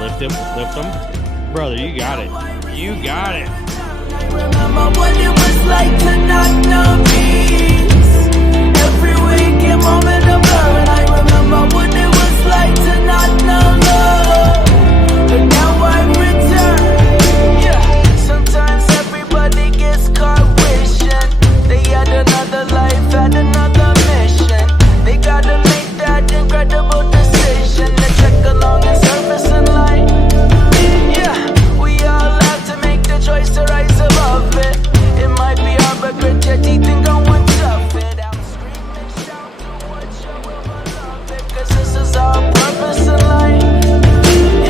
Lift him. Lift him. Brother, you got it. You got it. Remember what it was like to not know peace. Every waking moment a blur, and I remember what it was like to not know love. But now I return. Yeah. Sometimes everybody gets caught wishing they had another life, had another mission. They gotta make that incredible decision to check along and surface in light. Yeah, we all have to make the choice to rise above it. It might be hard, but grit your teeth and go and tough it out. Scream and shout to what you will love it, 'cause this is our purpose in life.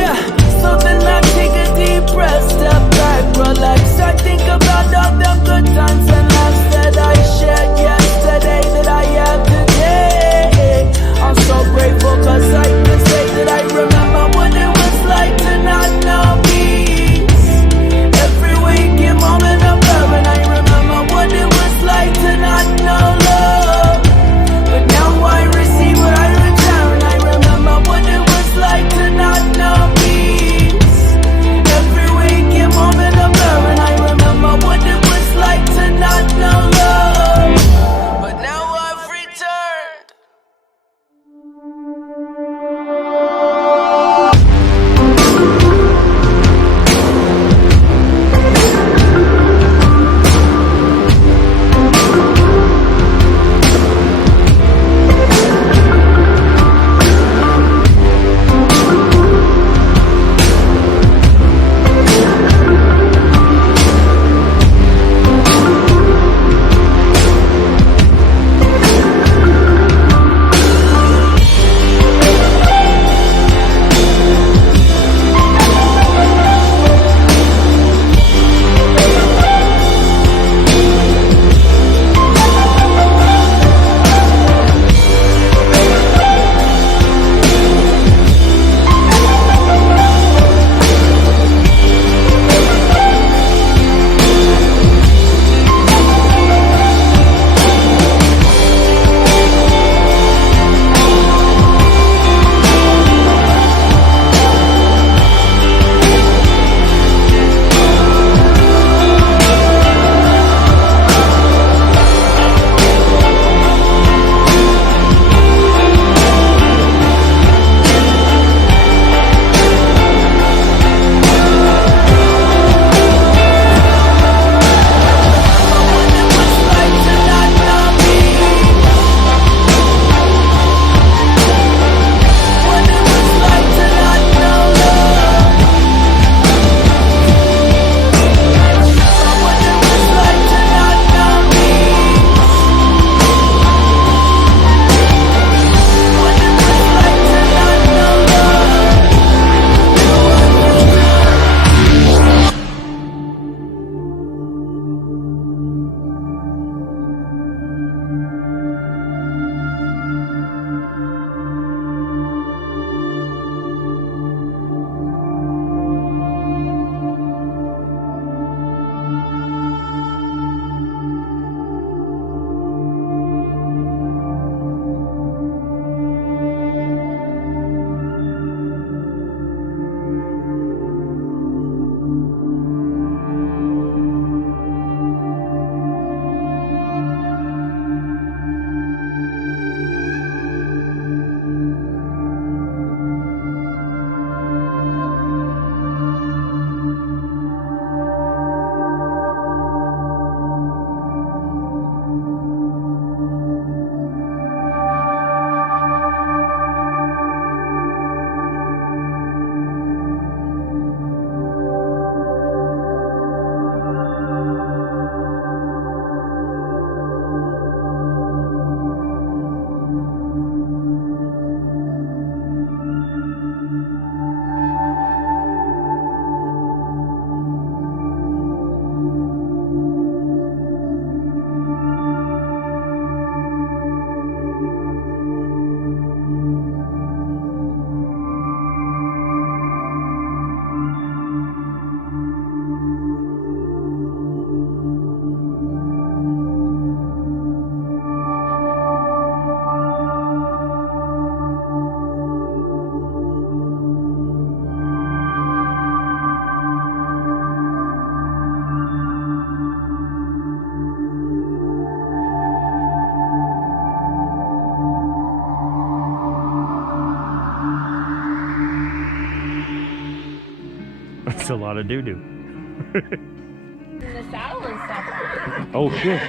That's a lot of doo-doo. In the saddle and stuff. Oh, shit.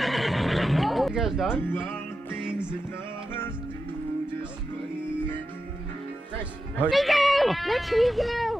You guys done? Grace. Oh, Go! Let me go!